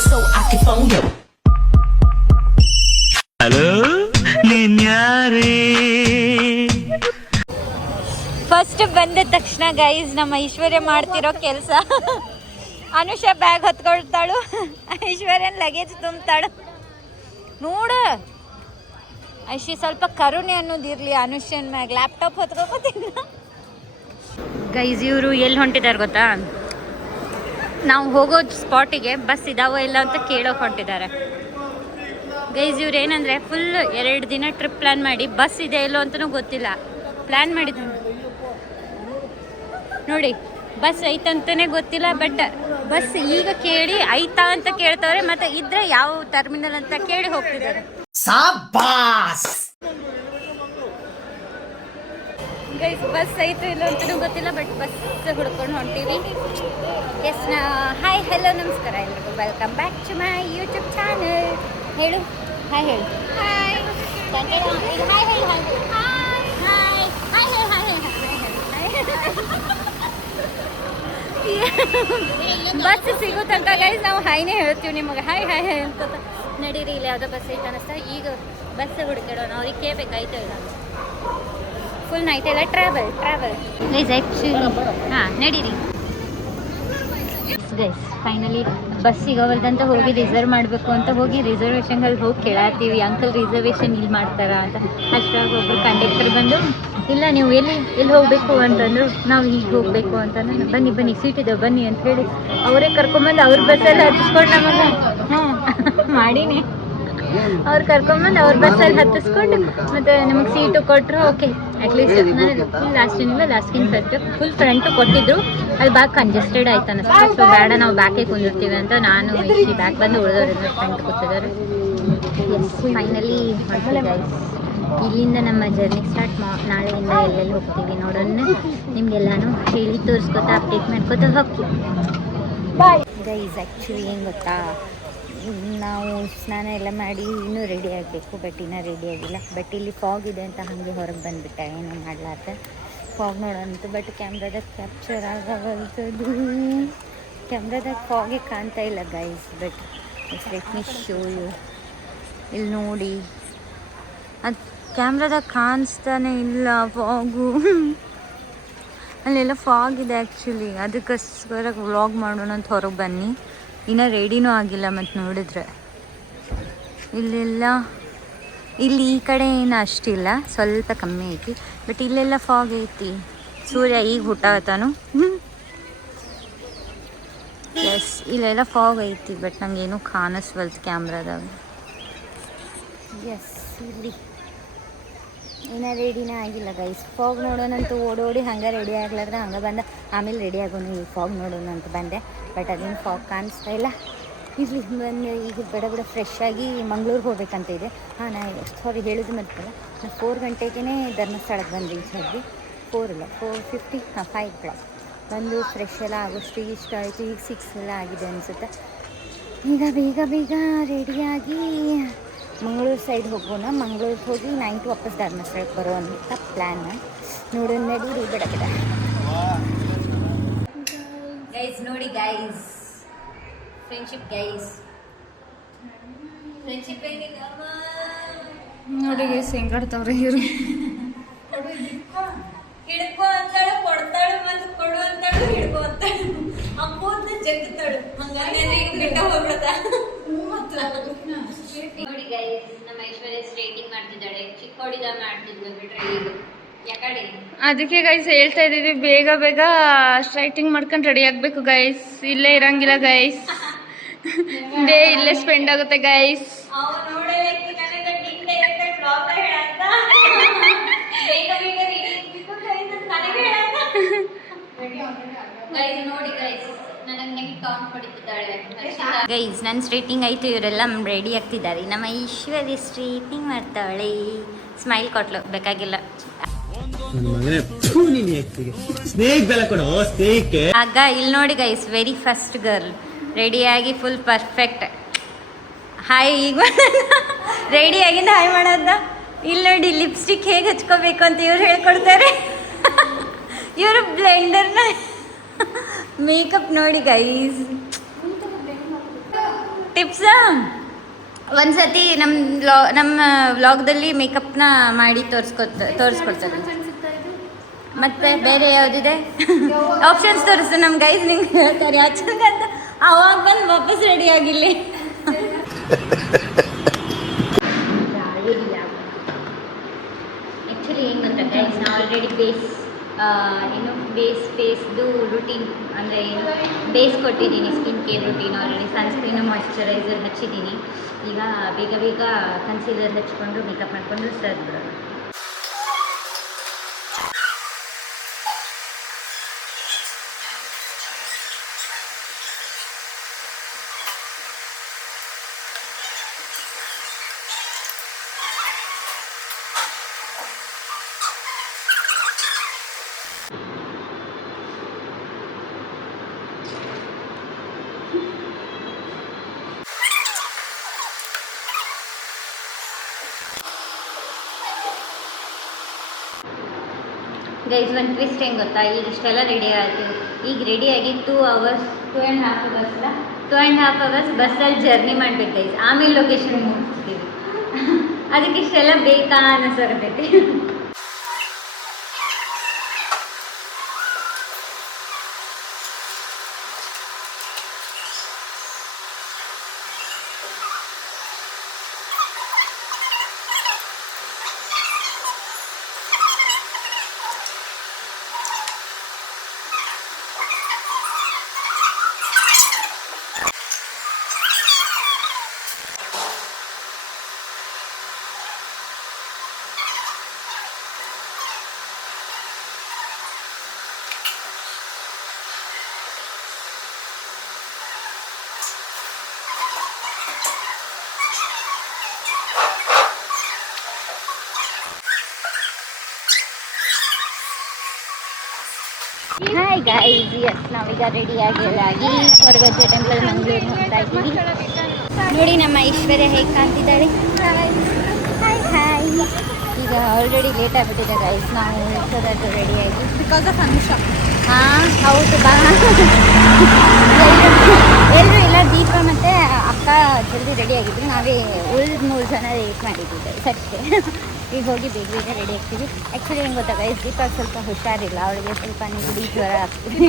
so I can phone you. Hello ನೀನ್ ಯಾರೇ? First ಬಂದ ತಕ್ಷಣ ಗೈಸ್ ನಮ್ಮ ಐಶ್ವರ್ಯ ಮಾಡ್ತಿರೋ ಕೆಲಸ, ಅನುಷಾ ಬ್ಯಾಗ್ ಹೊತ್ಕೊಳ್ತಾಳು, ಐಶ್ವರ್ಯನ ಲಗೇಜ್ ತುಂಬ್ತಾಳು. ನೋಡು ಐಶಿ ಸ್ವಲ್ಪ ಕರುಣೆ ಅನ್ನೋದಿರಲಿ ಅನುಷ್ಯನ್ ಮ್ಯಾಗ. ಲ್ಯಾಪ್ಟಾಪ್ ಹೊತ್ಕೋತೀನಿ. ಗೈಸ್ ಇವರು ಎಲ್ಲಿ ಹೊಂಟಿದ್ದಾರೆ ಗೊತ್ತಾ? ನಾವು ಹೋಗೋ ಸ್ಪಾಟಿಗೆ ಬಸ್ ಇದಾವೋ ಇಲ್ಲ ಅಂತ ಕೇಳೋಕೆ ಹೊಂಟಿದ್ದಾರೆ. ಗೈಸ್ ಇವ್ರು ಏನಂದರೆ ಫುಲ್ 2 ದಿನ ಟ್ರಿಪ್ ಪ್ಲ್ಯಾನ್ ಮಾಡಿ ಬಸ್ ಇದೆ ಇಲ್ಲೋ ಅಂತಲೂ ಗೊತ್ತಿಲ್ಲ ಪ್ಲ್ಯಾನ್ ಮಾಡಿದ್ರು ನೋಡಿ. ಬಸ್ ಐತಂತಲೇ ಗೊತ್ತಿಲ್ಲ, ಬಟ್ ಬಸ್ ಈಗ ಕೇಳಿ ಐತಾ ಅಂತ ಕೇಳ್ತವ್ರೆ, ಮತ್ತು ಇದ್ರೆ ಯಾವ ಟರ್ಮಿನಲ್ ಅಂತ ಕೇಳಿ ಹೋಗ್ತಿದ್ದಾರೆ. ಸಾಬಾಸ್ ಗೈಸ್ ಬಸ್ ಐತು ಇಲ್ಲ ಅಂತಲೂ ಗೊತ್ತಿಲ್ಲ, ಬಟ್ ಬಸ್ ಹುಡ್ಕೊಂಡು ಹೊಂಟೀವಿ. ಎಸ್ ಹಾಯ್ ಹೆಲೋ ನಮಸ್ಕಾರ ಎಲ್ರಿಗೂ, welcome back to my YouTube channel. ಹೇಳು ಹಾಯ್ ಹೇಳು. ಹಾಯ್ ಹಾಯ್ ಹೇಳು. ಹಾಯ್ ಹಾಯ್ ಹಾಯ್ ಹಾಯ್ ಹೇಳು. ಹಾಯ್ ಬಸ್ ಸಿಗೋ ತನಕ ಗೈಸ್ ನಾವು ಹಾಯ್ನೇ ಹೇಳ್ತೀವಿ ನಿಮಗೆ, ಹಾಯ್ ಹಾಯ್ ಹಾಯ್ ಅಂತ. ನಡೀರಿ ಇಲ್ಲಿ ಯಾವುದೋ ಬಸ್ ಐತೆ ಅನ್ನಿಸ್ತಾ. ಈಗ ಬಸ್ ಹುಡುಕಿಡೋಣ, ಅವ್ರಿಗೆ ಕೇಳಬೇಕಾಯ್ತು ಇಲ್ಲ. ಫುಲ್ ನೈಟ್ ಎಲ್ಲ ಟ್ರಾವೆಲ್ ಗೈಸ್ ಆ್ಯಕ್ಚುಲಿ. ಹಾಂ ನಡೀರಿ ಗೈಸ್. ಫೈನಲಿ ಬಸ್ ಸಿಗೋವಲ್ದಂತ ಹೋಗಿ ರಿಸರ್ವ್ ಮಾಡಬೇಕು ಅಂತ ಹೋಗಿ ರಿಸರ್ವೇಷನ್ಗೆ ಹೋಗಿ ಕೇಳತ್ತೀವಿ, ಅಂಕಲ್ ರಿಸರ್ವೇಷನ್ ಇಲ್ಲಿ ಮಾಡ್ತಾರಾ ಅಂತ. ಅಷ್ಟಾಗಿ ಒಬ್ಬರು ಕಂಡಕ್ಟರ್ ಬಂದು, ಇಲ್ಲ ನೀವು ಎಲ್ಲಿ ಹೋಗಬೇಕು ಅಂತಂದ್ರು. ನಾವು ಹೀಗೆ ಹೋಗಬೇಕು ಅಂತಂದ್ರೆ, ಬನ್ನಿ ಸೀಟ್ ಇದಾವೆ ಬನ್ನಿ ಅಂತ ಹೇಳಿ ಅವರೇ ಕರ್ಕೊಂಬಂದು ಅವ್ರ ಬಸ್ಸಲ್ಲಿ ಹತ್ತಿಸ್ಕೊಂಡು ನಮಗೆ ಮಾಡೀನಿ. ಅವ್ರು ಕರ್ಕೊಂಬಂದು ಅವ್ರ ಬಸ್ಸಲ್ಲಿ ಹತ್ತಿಸ್ಕೊಂಡು ಮತ್ತು ನಮಗೆ ಸೀಟು ಕೊಟ್ಟರು. ಓಕೆ ಅಟ್ಲೀಸ್ಟ್ ಲಾಸ್ಟಿನಿಂದ ಲಾಸ್ಟಿನ ಫುಲ್ ಫ್ರಂಟು ಕೊಟ್ಟಿದ್ರು. ಅಲ್ಲಿ ಬ್ಯಾಗ್ ಕಂಜೆಸ್ಟೆಡ್ ಆಯ್ತು ಅನ್ನಿಸ್ತು. ಸೊ ಬೇಡ ನಾವು ಬ್ಯಾಕೇ ಕುಂದಿರ್ತೀವಿ ಅಂತ ನಾನು ಇಷ್ಟು ಬ್ಯಾಗ್ ಬಂದು ಉಳಿದವರಿಂದ ಫ್ರಂಟ್ ಕೂತಿದ್ದಾರೆ. ಎಸ್ ಫೈನಲಿ ಗೈಸ್ ಇಲ್ಲಿಂದ ನಮ್ಮ ಜರ್ನಿ ಸ್ಟಾರ್ಟ್. ನಾಳೆಯಿಂದ ಎಲ್ಲೆಲ್ಲಿ ಹೋಗ್ತೀವಿ ನೋಡೋಣ, ನಿಮಗೆಲ್ಲಾನು ಹೇಳಿ ತೋರಿಸ್ಕೊತಾ ಅಪ್ಡೇಟ್ ಮಾಡ್ಕೊತಾ ಹೋಗ್ತೀವಿ. ಗೈಸ್ ಆ್ಯಕ್ಚುಲಿ ಏನು ಗೊತ್ತಾ, ನಾವು ಸ್ನಾನ ಎಲ್ಲ ಮಾಡಿ ಇನ್ನೂ ರೆಡಿ ಆಗಬೇಕು, ಬಟ್ ಇನ್ನೂ ರೆಡಿ ಆಗಿಲ್ಲ. ಬಟ್ ಇಲ್ಲಿ ಫಾಗ್ ಇದೆ ಅಂತ ಹಾಗೆ ಹೊರಗೆ ಬಂದುಬಿಟ್ಟೆ, ಏನೂ ಮಾಡ್ಲಾರ್ದ. ಫಾಗ್ ನೋಡೋಂತು, ಬಟ್ ಕ್ಯಾಮ್ರಾದಾಗ ಕ್ಯಾಪ್ಚರ್ ಆಗವಲ್ತದು. ಕ್ಯಾಮ್ರಾದಾಗ ಫಾಗೇ ಕಾಣ್ತಾ ಇಲ್ಲ guys, but let me show you. ಇಲ್ಲಿ ನೋಡಿ, ಅದು ಕ್ಯಾಮ್ರಾದಾಗ ಕಾಣಿಸ್ತಾನೆ ಇಲ್ಲ ಫಾಗು. ಅಲ್ಲೆಲ್ಲ ಫಾಗ್ ಇದೆ ಆ್ಯಕ್ಚುಲಿ, ಅದಕ್ಕೋಸ್ಕರ ವ್ಲಾಗ್ ಮಾಡೋಣ ಅಂತ ಹೊರಗೆ ಬನ್ನಿ. ಇನ್ನೂ ರೆಡಿನೂ ಆಗಿಲ್ಲ. ಮತ್ತು ನೋಡಿದ್ರೆ ಇಲ್ಲೆಲ್ಲ ಇಲ್ಲಿ ಈ ಕಡೆ ಏನು ಅಷ್ಟಿಲ್ಲ, ಸ್ವಲ್ಪ ಕಮ್ಮಿ ಐತಿ, ಬಟ್ ಇಲ್ಲೆಲ್ಲ ಫಾಗ್ ಐತಿ. ಸೂರ್ಯ ಈಗ ಹುಟ್ಟಾಗತ್ತಾನು. ಎಸ್ ಇಲ್ಲೆಲ್ಲ ಫಾಗ್ ಐತಿ, ಬಟ್ ನಂಗೇನು ಕಾಣಿಸ್ವಲ್ತು ಕ್ಯಾಮ್ರಾದಾಗ. ಎಸ್ ಇಲ್ಲಿ ಇನ್ನೂ ರೆಡಿನೇ ಆಗಿಲ್ಲ ಗೈಸ್. ಫಾಗ್ ನೋಡೋಣಂತೂ ಓಡೋಡಿ ಹಂಗೆ ರೆಡಿ ಆಗ್ಲಾರ್ದೆ ಹಂಗೆ ಬಂದೆ. ಆಮೇಲೆ ರೆಡಿ ಆಗೋನು ಈ ಫಾಗ್ ನೋಡೋಣ ಅಂತ ಬಂದೆ, ಬಟ್ ಅದೇನು ಫಾಗ್ ಕಾಣಿಸ್ತಾ ಇಲ್ಲ. ಇಲ್ಲಿ ಬಂದು ಈಗ ಬೇಡ ಫ್ರೆಶ್ ಆಗಿ ಮಂಗ್ಳೂರಿಗೆ ಹೋಗ್ಬೇಕಂತ ಇದೆ. ಹಾಂ ನಾನು ಸಾರಿ ಹೇಳಿದ್ದು ಮತ್ತಲ್ಲ, ನಾನು 4 ಗಂಟೆಗೇ ಧರ್ಮಸ್ಥಳಕ್ಕೆ ಬಂದು ರೀಚ್ ಆದ್ವಿ. 450 5 o'clock ಬಂದು ಫ್ರೆಶ್ ಎಲ್ಲ ಆಗೋಷ್ಟು ಇಷ್ಟ ಆಯಿತು. ಈಗ 6 ಎಲ್ಲ ಆಗಿದೆ ಅನಿಸುತ್ತೆ. ಈಗ ಬೇಗ ರೆಡಿಯಾಗಿ ಮಂಗಳೂರು ಸೈಡ್ ಹೋಗೋಣ. ಮಂಗಳೂರಿಗೆ ಹೋಗಿ ನೈಟ್ ವಾಪಸ್ ಧರ್ಮಸ್ಥಳಕ್ಕೆ ಬರೋ ಅಂತ ಪ್ಲ್ಯಾನ್. ನೋಡೋಣ ನಡೀರಿ ಬೇಡ ಗೈಸ್. ನೋಡಿ ಗೈಸ್, ಫ್ರೆಂಡ್ಶಿಪ್ ಗೈಸ್, ಫ್ರೆಂಡ್ಶಿಪ್ ಏನಿಲ್ಲ ನೋಡಿ ಗೈಸ್ ಹೆಂಗಾಡ್ತಾವ್ರೆ ಇವರು. ಹಿಡ್ಕೊ ಅಂತಾಳು, ಕೊಡ್ತಾಳು, ಮತ್ತು ಕೊಡು ಅಂತಾಳು, ಹಿಡ್ಕೊ ಅಂತಾಳು, ಅಪ್ಪೋದ್ನ ಜಗ್ತಾಳು. ಹಂಗಾಗಿ ಈಗ ಬಿಟ್ಟ ಹೋಗ್ಬಿಡತ್ತ. ನೋಡಿ ಗೈಸ್, ನಮ್ಮ ಐಶ್ವರ್ಯ ಸ್ಟ್ರೈಟಿಂಗ್ ಮಾಡ್ತಿದ್ದಾಳೆ. ಚಿಕ್ಕೋಡಿದ ಮಾಡ್ತಿದ್ಲು ಬಿಟ್ರೆ ಈಗ ಯಾಕಡೆ. ಅದಕ್ಕೆ ಗೈಸ್ ಹೇಳ್ತಾ ಇದ್ದೀವಿ, ಬೇಗ ಸ್ಟ್ರೈಟಿಂಗ್ ಮಾಡ್ಕೊಂಡು ರೆಡಿ ಆಗಬೇಕು ಗೈಸ್. ಇಲ್ಲೇ ಇರಂಗಿಲ್ಲ ಗೈಸ್, ಡೇ ಇಲ್ಲೇ ಸ್ಪೆಂಡ್ ಆಗುತ್ತೆ ಗೈಸ್. ಗೈಸ್ ನನ್ನ ಸ್ಟ್ರೈಟಿಂಗ್ ಆಯಿತು, ಇವರೆಲ್ಲ ರೆಡಿ ಆಗ್ತಿದ್ದಾರೆ. ನಮ್ಮ ಐಶ್ವರ್ಯ ಸ್ಟ್ರೈಟಿಂಗ್ ಮಾಡ್ತಾಳೆ. ಸ್ಮೈಲ್ ಕೊಟ್ಲು, ಬೇಕಾಗಿಲ್ಲ. ಆಗ ಇಲ್ಲಿ ನೋಡಿ ಗೈಸ್, ವೆರಿ ಫಸ್ಟ್ ಗರ್ಲ್ ರೆಡಿಯಾಗಿ ಫುಲ್ ಪರ್ಫೆಕ್ಟ್. ಹಾಯ್ ಈಗ ರೆಡಿಯಾಗಿಂದ ಹಾಯ್ ಮಾಡೋದ. ಇಲ್ಲಿ ನೋಡಿ ಲಿಪ್ಸ್ಟಿಕ್ ಹೇಗೆ ಹಚ್ಕೋಬೇಕು ಅಂತ ಇವ್ರು ಹೇಳ್ಕೊಡ್ತಾರೆ. ಇವರು ಬ್ಲೆಂಡರ್ನ ಮೇಕಪ್ ನೋಡಿ ಗೈಸ್. ಟಿಪ್ಸಾ ಒಂದ್ಸತಿ ನಮ್ಮ ವ್ಲಾಗ್ದಲ್ಲಿ ಮೇಕಪ್ನ ಮಾಡಿ ತೋರಿಸ್ಕೊಡ್ತಾರೆ. ಮತ್ತೆ ಬೇರೆ ಯಾವುದಿದೆ ಆಪ್ಷನ್ಸ್ ತೋರಿಸ್ತು ನಮ್ಮ ಗೈಸ್ ನಿಂಗೆ ಹೇಳ್ತಾರೆ ಯಾಚಂಗ ಅಂತ. ಅವಾಗ ಬಂದು ವಾಪಸ್ ರೆಡಿ ಆಗಿಲ್ಲ. ಆ್ಯಕ್ಚುಲಿ ಏನು ಗೊತ್ತಾ ಗೈಸ್, ನಾ ಆಲ್ರೆಡಿ ಫೇಸ್ದು ರುಟೀನ್ ಅಂದರೆ ಏನು ಬೇಸ್ ಕೊಟ್ಟಿದ್ದೀನಿ. Skin care routine already sunscreen moisturiser ಹಚ್ಚಿದ್ದೀನಿ. ಈಗ ಬೇಗ ಬೇಗ ಕನ್ಸೀಲರ್ ಹಚ್ಕೊಂಡು ಮೇಕಪ್ ಮಾಡಿಕೊಂಡು ಸ್ಟಾರ್ಟ್ ಬಿಡೋಣ. ಗೈಸ್ ಒಂದು ಟ್ವಿಸ್ಟ್ ಹೆಂಗೆ ಗೊತ್ತಾ, ಈಗ ಇಷ್ಟೆಲ್ಲ ರೆಡಿ ಆಯಿತು. ಈಗ ರೆಡಿಯಾಗಿ 2 hours 2.5 hours ಬಸ್ಸಲ್ಲಿ ಜರ್ನಿ ಮಾಡ್ಬೇಕು ಗೈಸ್. ಆಮೇಲೆ ಲೊಕೇಶನ್ ಮುಗಿಸ್ತೀವಿ. ಅದಕ್ಕೆ ಇಷ್ಟೆಲ್ಲ ಬೇಕಾ ಅನ್ನಿಸ್ತೈತಿ. ಹಾಯ್ ಗೈಸ್, ಎಸ್ ನಾವೀಗ ರೆಡಿಯಾಗಿ ಹೊರಗಜ್ಜೆ ಟೆಂಪಲ್ ಮಂಗಳೂರು ಹೋಗ್ತಾ ಇದ್ದೀವಿ. ನೋಡಿ ನಮ್ಮ ಐಶ್ವರ್ಯ ಹೇಗೆ ಕಾಣ್ತಿದ್ದಾಳೆ. ಹಾಯ್. ಈಗ ಆಲ್ರೆಡಿ ಲೇಟ್ ಆಗಿಬಿಟ್ಟಿದೆ ಗೈಸ್, ನಾವು ಹೋಗೋದು ರೆಡಿಯಾಗಿ ಬಿಕಾಸ್ ಆಫ್ ಅನುಷಾ. ಹಾಂ ಹೌದು ಬಾ. ಎಲ್ಲರೂ ಇಲ್ಲ, ದೀಪ ಮತ್ತು ಅಕ್ಕ ಜಲ್ದಿ ರೆಡಿ ಆಗಿದ್ರು. ನಾವೇ ಉಳಿದ 3 ಜನ ವೇಟ್ ಮಾಡಿದ್ವಿ ಅಷ್ಟೇ. ಈಗ ಹೋಗಿ ಬೇಗ ಬೇಗ ರೆಡಿ ಆಗ್ತೀವಿ. ಆ್ಯಕ್ಚುಲಿ ಹೆಂಗೆ ಗೊತ್ತಾ ಗೈಸ್, ದೀಪ ಸ್ವಲ್ಪ ಹುಷಾರಿಲ್ಲ, ಅವಳಿಗೆ ಸ್ವಲ್ಪ ನೆಗಡಿ ಜ್ವರ ಆಗ್ತಿದೆ.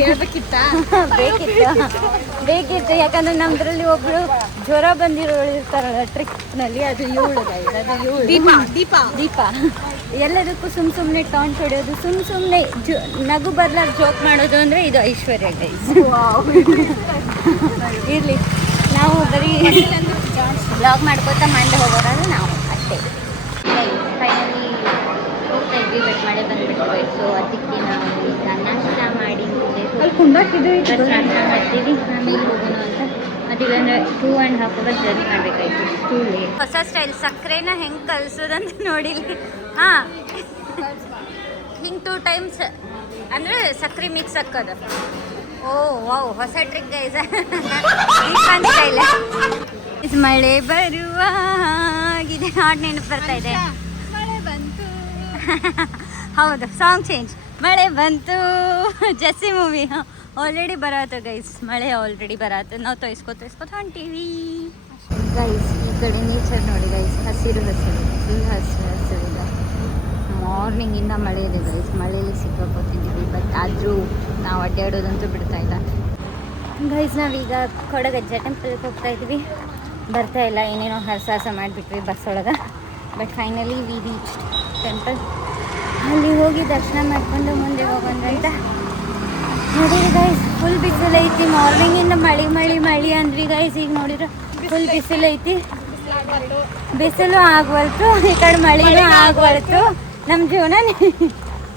ಬೇಕಿತ್ತು ಯಾಕಂದರೆ ನಮ್ಮದ್ರಲ್ಲಿ ಒಬ್ಬಳು ಜ್ವರ ಬಂದಿರೋಳು ಇರ್ತಾರಲ್ಲ ಟ್ರಿಪ್ನಲ್ಲಿ, ಅದು ಇವಳು ಗೈಸ್, ಅದು ಇವಳು ದೀಪ. ಎಲ್ಲದಕ್ಕೂ ಸುಮ್ಮನೆ ಟಾಂಟ್ ಹೊಡೆಯೋದು, ಸುಮ್ಮನೆ ನಗು ಬರ್ಲಾಗ ಜೋಕ್ ಮಾಡೋದು ಅಂದರೆ ಇದು ಐಶ್ವರ್ಯ ಗೈಸ್. ಇರಲಿ, ನಾವು ಬರೀ ಬ್ಲಾಗ್ ಮಾಡ್ಕೋತಾ ಮಂಡೆ ಹೋಗೋದು ನಾವು ಅಷ್ಟೇ. ಫೈನಲಿ ಹೋಗ್ತಾ ಇದ್ವಿ, ಬಟ್ ಮಳೆ ಬಂದುಬಿಟ್ಟು, ಸೊ ಅದಕ್ಕೆ ನಾವು ಈಗ ನಾಷ್ಟ ಮಾಡಿ ಸ್ನಾನ ಮಾಡ್ತೀವಿ, ಆಮೇಲೆ ಹೋಗೋಣ ಅಂತ. ಅದಿಲ್ಲಂದ್ರೆ 2.5 hours ಜರ್ನಿ ಮಾಡಬೇಕಾಯ್ತು. Too late. ಹೊಸ ಸ್ಟೈಲ್ ಸಕ್ಕರೆನ ಹೆಂಗೆ ಕಲಿಸೋದಂತ ನೋಡಿಲಿ. ಹಾಂ, ಹಿಂಗೆ 2 times ಅಂದರೆ ಸಕ್ಕರೆ ಮಿಕ್ಸ್ ಹಾಕೋದು. ಓ ವಾವ್, ಹೊಸ ಟ್ರಿಕ್ ಗೈಸ್. ಸ್ಟೈಲ್. ಮಳೆ ಬರುವಾಗಿದೆ ಹಾಡು ನೆನಪು ಬರ್ತಾ ಇದೆ. ಹೌದು, ಸಾಂಗ್ ಚೇಂಜ್. ಮಳೆ ಬಂತು, ಜೆಸ್ಸಿ ಮೂವಿ ಆಲ್ರೆಡಿ ಬರತ್ತೆ ಗೈಸ್. ಮಳೆ ಆಲ್ರೆಡಿ ಬರತ್ತೆ, ನಾವು ತೊಯ್ಸ್ಕೊತ ಹೊಂಟೀವಿ ಗೈಸ್. ಈ ಕಡೆ ನೇಚರ್ ನೋಡಿ ಗೈಸ್, ಹಸಿರು ಫುಲ್ ಹಸಿರಿದೆ. ಮಾರ್ನಿಂಗಿಂದ ಮಳೆ ಇದೆ ಗೈಸ್, ಮಳೆಯಲ್ಲಿ ಸಿಕ್ಕಾಕೋತಿದ್ದೀವಿ. ಬಟ್ ಆದರೂ ನಾವು ಅಡ್ಡಾಡೋದಂತೂ ಬಿಡ್ತಾ ಇಲ್ಲ ಗೈಸ್. ನಾವೀಗ ಕೊಡಗಜ್ಜೆ ಟೆಂಪಲ್ಗೆ ಹೋಗ್ತಾ ಇದ್ವಿ. ಬರ್ತಾ ಇಲ್ಲ, ಏನೇನೋ ಹರಸಾಹಸ ಮಾಡಿಬಿಟ್ವಿ ಬಸ್ ಒಳಗೆ. But finally we reach temple. ಅಲ್ಲಿ ಹೋಗಿ ದರ್ಶನ ಮಾಡಿಕೊಂಡು ಮುಂದೆ ಹೋಗೋಣ ಅಂತ ನೋಡಿರಿ ಗೈಸ್. ಫುಲ್ ಬಿಸಿಲು ಐತಿ, ಮಾರ್ನಿಂಗಿಂದ ಮಳೆ ಅಂದ್ವಿ ಗೈಸ್. ಈಗ ನೋಡಿದ್ರೆ ಫುಲ್ ಬಿಸಿಲು ಐತಿ, ಬಿಸಿಲು ಆಗವಲ್ತು, ಈ ಕಡೆ ಮಳೆನೂ ಆಗವಲ್ತು. ನಮ್ಮ ಜೀವನ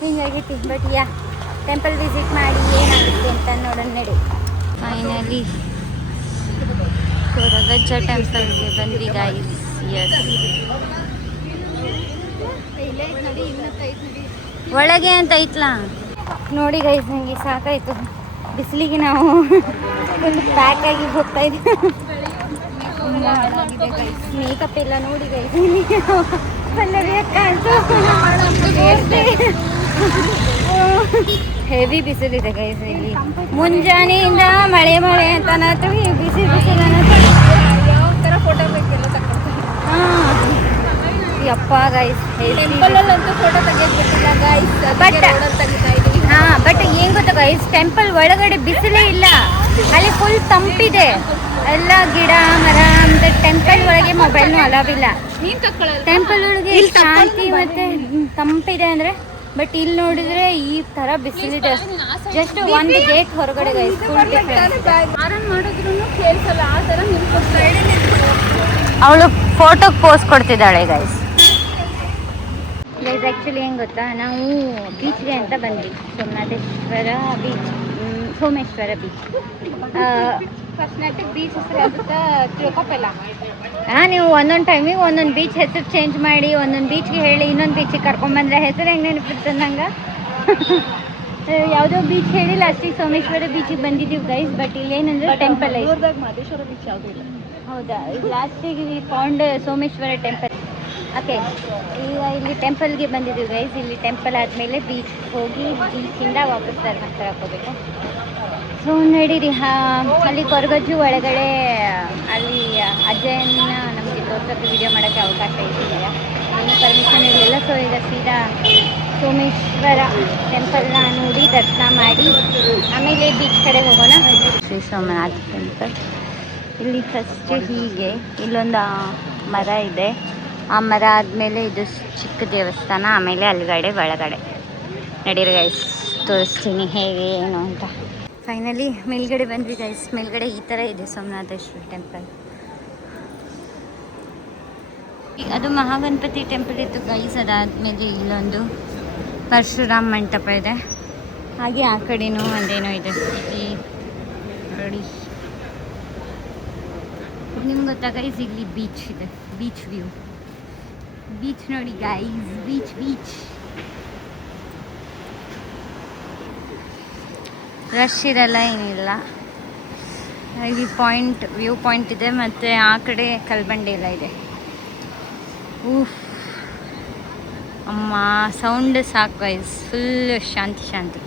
ಹಿಂಗಾಗೈತಿ. ಬಟ್ ಟೆಂಪಲ್ ವಿಸಿಟ್ ಮಾಡಿ ಏನಾಗುತ್ತೆ ಅಂತ ನೋಡೋಣ ನಡಿ. ಫೈನಲಿ ಕೊಡಗಜ್ಜ ಟೆಂಪಲ್ಗೆ ಬಂದ್ವಿ ಗೈಸ್. ಎಸ್, ಒಳಗೆ ಅಂತ ಐತ್ಲಾ ನೋಡಿ ಗೈಸ್. ನನಗೆ ಸಾಕಾಯಿತು ಬಿಸಿಲಿಗೆ, ನಾವು ಫುಲ್ ಪ್ಯಾಕ್ ಆಗಿ ಹೋಗ್ತಾ ಇದ್ದೀವಿ. ಮೇಕಪ್ ಎಲ್ಲ ನೋಡಿ ಗೈಸ್. ಹೆವಿ ಬಿಸಿಲಿದೆ ಗೈಸ್ ಇಲ್ಲಿ. ಮುಂಜಾನೆಯಿಂದ ಮಳೆ ಅಂತ ಅನ್ನತ್ತು, ಬಿಸಿಲು ಅನ್ನತ್ತು. ಯಪ್ಪ ಗೈಸ್ ಟೆಂಪಲಲ್ಲಂತೂ ಫೋಟೋ ತೆಗಿಯೋಕ್ಬಿಟ್ಟಿಲ್ಲ ಗೈಸ್, But- ರೋಡಲ್ಲಿ ತೆಗಿತಾ ಇದ್ದೀವಿ. ಹಾ ಬಟ್ ಏನ್ ಗೊತ್ತಾ ಗೈಸ್, ಟೆಂಪಲ್ ಒಳಗಡೆ ಬಿಸಿಲೇ ಇಲ್ಲ, ಅಲ್ಲಿ ಫುಲ್ ತಂಪಿದೆ, ಎಲ್ಲ ಗಿಡ ಮರ. ಅಂದ್ರೆ ಟೆಂಪಲ್ ಒಳಗೆ ಮೊಬೈಲ್ನು ಅಲಾವಿಲ್ಲ. ನೀನ್ ತಕ್ಕೊಳ್ಳಲ್ಲ. ಟೆಂಪಲ್ ಒಳಗೆ ಶಾಂತಿ ಮತ್ತೆ ತಂಪಿದೆ ಅಂದ್ರೆ, ಬಟ್ ಇಲ್ಲಿ ನೋಡಿದ್ರೆ ಈ ತರ ಬಿಸಿಲಿದೆ. ಜಸ್ಟ್ ಒಂದು ಗೇಟ್ ಹೊರಗಡೆ ಗೈಸ್, ಫುಲ್ ಡಿಫ್ರೆನ್ಸ್. ಆರನ್ ಮಾಡಿದ್ರು ಕೇಳಿಸಲ್ಲ, ಆ ಥರ ಅವಳು ಫೋಟೋಗೆ ಪೋಸ್ ಕೊಡ್ತಿದ್ದಾಳೆ ಗೈಸ್. ಗೈಸ್ ಆ್ಯಕ್ಚುಲಿ ಹೆಂಗೆ ಗೊತ್ತಾ, ನಾವು ಬೀಚ್ಗೆ ಅಂತ ಬಂದ್ವಿ, Somanatheshwara beach, Someshwara beach. First night beach ಹೆಸರು ಆಗುತ್ತಾ ತಿಳ್ಕೊಪ್ಪಲ್ಲ. ನೀವು ಒಂದೊಂದು ಟೈಮಿಗೆ ಒಂದೊಂದು ಬೀಚ್ ಹೆಸರು ಚೇಂಜ್ ಮಾಡಿ, ಒಂದೊಂದು ಬೀಚ್ಗೆ ಹೇಳಿ ಇನ್ನೊಂದು ಬೀಚಿಗೆ ಕರ್ಕೊಂಬಂದ್ರೆ ಹೆಸರು ಹೆಂಗೆ ನೆನಪಿರ್ತದೆ ನಂಗೆ. ಯಾವುದೋ ಬೀಚ್ ಹೇಳಿ ಲಾಸ್ಟಿಗೆ ಸೋಮೇಶ್ವರ ಬೀಚಿಗೆ ಬಂದಿದ್ದೀವಿ ಗೈಸ್. ಬಟ್ ಇಲ್ಲಿ ಏನಂದ್ರೆ ಟೆಂಪಲ್ ಐತೆ. ಮಹದೇಶ್ವರ ಬೀಚ್ ಯಾವುದೂ ಇಲ್ಲ. ಹೌದಾ, ಈಗ ಲಾಸ್ಟಿಗೆ ಫೌಂಡ್ ಸೋಮೇಶ್ವರ ಟೆಂಪಲ್. ಓಕೆ, ಈಗ ಇಲ್ಲಿ ಟೆಂಪಲ್ಗೆ ಬಂದಿದ್ದೀವಿ ಗೈಸ್. ಇಲ್ಲಿ ಟೆಂಪಲ್ ಆದಮೇಲೆ ಬೀಚ್ ಹೋಗಿ ಬೀಚಿಂದ ವಾಪಸ್ ಧರ್ಮಸ್ಥಳ ಹೋಗಬೇಕು. ಸೊ ನಡೀರಿ. ಅಲ್ಲಿ ಕೊರಗಜ್ಜು ಒಳಗಡೆ ಅಲ್ಲಿ ಅಜ್ಜಯ್ಯನ ನಮಗೆ ತೋರ್ಸೋಕ್ಕೆ ವಿಡಿಯೋ ಮಾಡೋಕ್ಕೆ ಅವಕಾಶ ಇಟ್ಟಿದ್ದಾರೆ, ಏನು ಪರ್ಮಿಷನ್ ಇರಲಿಲ್ಲ. ಸೊ ಈಗ ಸೀದಾ ಸೋಮೇಶ್ವರ ಟೆಂಪಲ್ನ ನೋಡಿ ದರ್ಶನ ಮಾಡಿ ಆಮೇಲೆ ಬೀಚ್ ಕಡೆ ಹೋಗೋಣ. ಶ್ರೀ ಸೋಮನಾಥ ಟೆಂಪಲ್. ಇಲ್ಲಿ ಫಸ್ಟ್ ಹೀಗೆ ಇಲ್ಲೊಂದು ಮರ ಇದೆ, ಆ ಮರ ಆದಮೇಲೆ ಇದು ಚಿಕ್ಕ ದೇವಸ್ಥಾನ, ಆಮೇಲೆ ಅಲ್ಲಿಗಡೆ ಒಳಗಡೆ. ನಡೀರಿ ಗೈಸ್, ತೋರಿಸ್ತೀನಿ ಹೇಗೆ ಏನು ಅಂತ. ಫೈನಲಿ ಮೇಲ್ಗಡೆ ಬಂದ್ವಿ ಗೈಸ್. ಮೇಲ್ಗಡೆ ಈ ಥರ ಇದೆ ಸೋಮನಾಥೇಶ್ವರ ಟೆಂಪಲ್. ಅದು ಮಹಾಗಣಪತಿ ಟೆಂಪಲ್ ಇತ್ತು ಗೈಸ್. ಅದಾದಮೇಲೆ ಇಲ್ಲೊಂದು ಪರಶುರಾಮ್ ಮಂಟಪ ಇದೆ, ಹಾಗೆ ಆ ಕಡೆನೂ ಒಂದೇನೋ ಇದೆ. ಇಲ್ಲಿ ನೋಡಿ, ನಿಮ್ಗೆ ಗೊತ್ತಾ ಗೈಸ್, ಇಲ್ಲಿ ಬೀಚ್ ಇದೆ, ಬೀಚ್ ವ್ಯೂ. ಬೀಚ್ ನೋಡಿ ಗೈಸ್, ಬೀಚ್ ಬೀಚ್. ರಶ್ ಇರಲ್ಲ, ಏನಿಲ್ಲ. ಇಲ್ಲಿ ಪಾಯಿಂಟ್, ವ್ಯೂ ಪಾಯಿಂಟ್ ಇದೆ, ಮತ್ತು ಆ ಕಡೆ ಕಲ್ಬಂಡೆ ಎಲ್ಲ ಇದೆ. ಊಫ್ ಅಮ್ಮ, ಸೌಂಡ್ ಸಾಕು guys, full Shanti Shanti.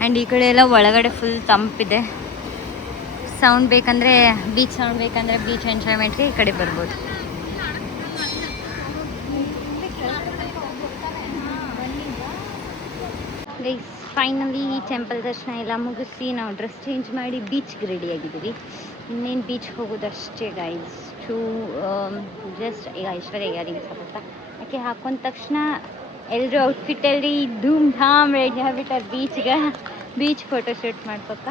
And ಈ ಕಡೆ ಎಲ್ಲ ಒಳಗಡೆ ಫುಲ್ ತಂಪಿದೆ. ಸೌಂಡ್ ಬೇಕಂದರೆ, ಬೀಚ್ ಸೌಂಡ್ ಬೇಕಂದರೆ ಬೀಚ್ ಎಂಜಾಯ್ಮೆಂಟ್ಗೆ ಈ ಕಡೆ ಬರ್ಬೋದು. ಗೈಸ್ ಫೈನಲಿ ಟೆಂಪಲ್ ದರ್ಶನ ಎಲ್ಲ ಮುಗಿಸಿ ನಾವು ಡ್ರೆಸ್ ಚೇಂಜ್ ಮಾಡಿ ಬೀಚ್ಗೆ ರೆಡಿಯಾಗಿದ್ದೀವಿ. ಇನ್ನೇನು ಬೀಚ್ ಹೋಗೋದಷ್ಟೇ ಗೈಸ್. ಜಸ್ಟ್ ಈಗ ಐಶ್ವರ್ಯ ಇಯರಿಂಗ್ಸ್ ಆಗುತ್ತಾ, ಯಾಕೆ ಹಾಕೊಂಡ ತಕ್ಷಣ ಎಲ್ಲರೂ ಔಟ್ಫಿಟ್ಟಲ್ಲಿ ಧೂಮ್ ಧಾಮ್ ರೆಡಿ ಆಗ್ಬಿಟ್ಟಾರೆ ಬೀಚ್ಗೆ. ಬೀಚ್ ಫೋಟೋಶೂಟ್ ಮಾಡ್ಕೊತ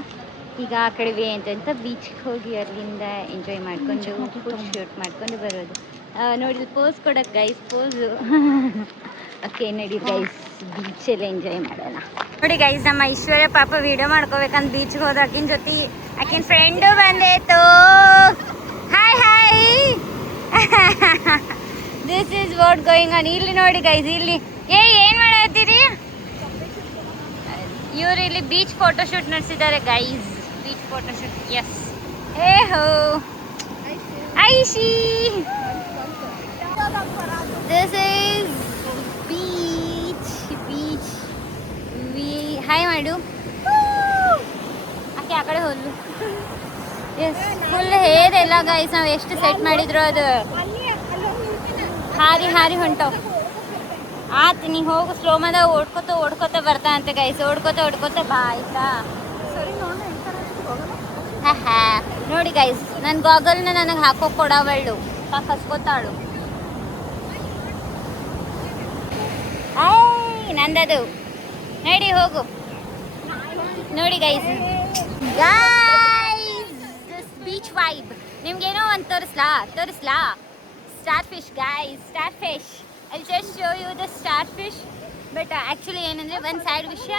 ಈಗ ಆ ಕಡೆ ಅಂತ ಬೀಚ್ಗೆ ಹೋಗಿ ಅಲ್ಲಿಂದ ಎಂಜಾಯ್ ಮಾಡ್ಕೊಂಡು ಫುಡ್ ಶೂಟ್ ಮಾಡ್ಕೊಂಡು ಬರೋದು. ನೋಡಿ ಪೋಸ್ ಕೊಡೋಕ್ಕೆ ಗೈಸ್, ಪೋಸು. ಓಕೆ ನಡಿ ಗೈಸ್, ಬೀಚಲ್ಲಿ ಎಂಜಾಯ್ ಮಾಡೋಣ. ನೋಡಿ ಗೈಸ್, ನಮ್ಮ ಐಶ್ವರ್ಯ ಪಾಪ ವಿಡಿಯೋ ಮಾಡ್ಕೋಬೇಕಂತ ಬೀಚ್ಗೆ ಹೋದ ಆಕಿನ ಜೊತೆ ಆಕಿನ ಫ್ರೆಂಡು ಬಂದೇತು. Hi hi, this is what going on. ಇಲ್ಲಿ ನೋಡಿ ಗೈಸ್, ಇಲ್ಲಿ ಏನು ಮಾಡತ್ತೀರಿ? ಇವರು ಇಲ್ಲಿ ಬೀಚ್ ಫೋಟೋಶೂಟ್ ನಡೆಸಿದ್ದಾರೆ ಗೈಸ್. Beach photoshoot, yes. ಏ ಹೋ ಐಶಿ, this is beach. Beach hi ಮಾಡು. ಆಕೆ ಆ ಕಡೆ ಹೋದ್ಲು. ಎಸ್, ಫುಲ್ ಹೇರ್ ಎಲ್ಲ ಗೈಸ್. ನಾವು ಎಷ್ಟು ಸೆಟ್ ಮಾಡಿದ್ರು ಅದು ಹಾರಿ ಹಾರಿ ಹೊಂಟವು. ಆತು, ನೀ ಹೋಗು, ಸ್ಲೋ ಮದ ಓಡ್ಕೋತ ಬರ್ತಾ ಅಂತ ಗೈಸ್. ಓಡ್ಕೋತ ಬಾ ಆಯ್ತಾ. ಹಾ ನೋಡಿ ಗೈಸ್, ನನ್ನ ಗಾಗಲ್ನ ನನಗೆ ಹಾಕೋಕೆ ಕೊಡವಳು, ಹಸ್ಕೋತಾಳು. ನಂದದು ನಡಿ ಹೋಗು. ನೋಡಿ ಗೈಸ್, ಬೀಚ್ ವೈಬ್ ನಿಮ್ಗೇನೋ ಒಂದು ತೋರಿಸ್ಲಾ starfish guys, starfish. I just show you the starfish. But actually ಏನಂದರೆ ಒಂದು ಸೈಡ್ ವಿಷಯ,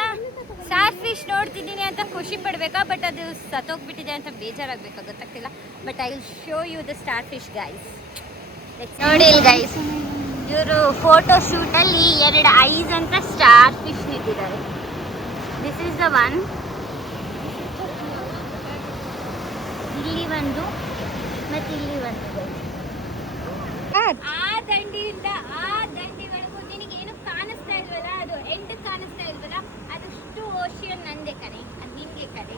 ಸ್ಟಾರ್ ಫಿಶ್ ನೋಡ್ತಿದ್ದೀನಿ ಅಂತ ಖುಷಿ ಪಡಬೇಕಾ, ಬಟ್ ಅದು ಸತ್ತೋಗ್ಬಿಟ್ಟಿದೆ ಅಂತ ಬೇಜಾರಾಗಬೇಕಾ ಗೊತ್ತಾಗ್ತಿಲ್ಲ. But I will show you the starfish guys. ನೋಡಿ ಇಲ್ಲಿ ಗೈಸ್, ಇವರು ಫೋಟೋ ಶೂಟಲ್ಲಿ 2 ಐಸ್ ಅಂತ ಸ್ಟಾರ್ ಫಿಶ್ ಇಟ್ಟಿದ್ದಾರೆ. This is the one. ಇಲ್ಲಿ ಒಂದು ಮತ್ತು ಇಲ್ಲಿ ಒಂದು. ಆ ದಂಡಿಯಿಂದ ಆ ದಂಡಿವರೆಗೂ ನಿನಗೇನು ಕಾಣಿಸ್ತಾ ಇಲ್ವಲ್ಲ, ಅದು ಎಂಡ್ ಕಾಣಿಸ್ತಾ ಇಲ್ವಲ್ಲ, ಅದಷ್ಟು ಓಷಿಯನ್ ನಂದೆ ಕಣೆ, ಅದು ನಿನಗೆ ಕಣೆ.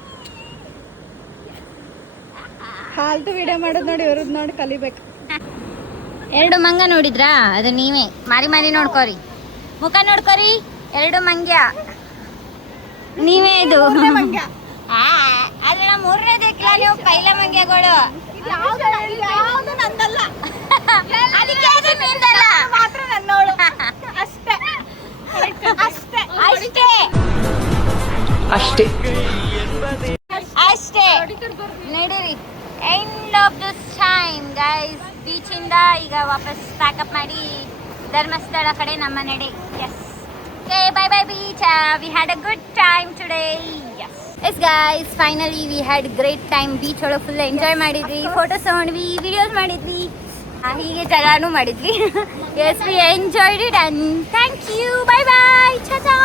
ಫಾಲ್ತು ವಿಡಿಯೋ ಮಾಡೋದು ನೋಡಿ, ಇವ್ರದ್ದು ನೋಡಿ ಕಲಿಬೇಕು. ಎರಡು ಮಂಗ ನೋಡಿದ್ರಾ? ಅದು ನೀವೇ. ಮಾರಿ ಮಾರಿ ನೋಡ್ಕೋರಿ, ಮುಖ ನೋಡ್ಕೋರಿ. ಎರಡು ಮಂಗ್ಯ ನೀವೇ. ಇದು ಅಲ್ಲ, ಮೂರನೇ ದಿಕ್ಕಿಲ್ಲ ನೀವು ಪೈಲ ಮಂಗ್ಯಗಳು. ಅದಕ್ಕೆ ಅದು ನಿಂದಲ್ಲ. ಅಷ್ಟೇ ಅಷ್ಟೇ ಅಷ್ಟೇ ಅಷ್ಟೇ ಅಷ್ಟೇ. ನಡೀರಿ. End of this time guys. ಬೀಚಿಂದ ಈಗ ವಾಪಸ್ ಪ್ಯಾಕಪ್ ಮಾಡಿ ಧರ್ಮಸ್ಥಳ ಕಡೆ ನಮ್ಮ ನಡೆ. Yes, okay, bye bye beach. We had a good time today. Yes guys, finally we had great time. Beach ಒಳಗೆ ಫುಲ್ ಎಂಜಾಯ್ ಮಾಡಿದ್ವಿ, ಫೋಟೋಸ್ ತೊಗೊಂಡ್ವಿ, ವಿಡಿಯೋಸ್ ಮಾಡಿದ್ವಿ, ಹೀಗೆ ಜಗಾನು ಮಾಡಿದ್ವಿ. Yes, we enjoyed it and thank you. Bye bye, Chacha.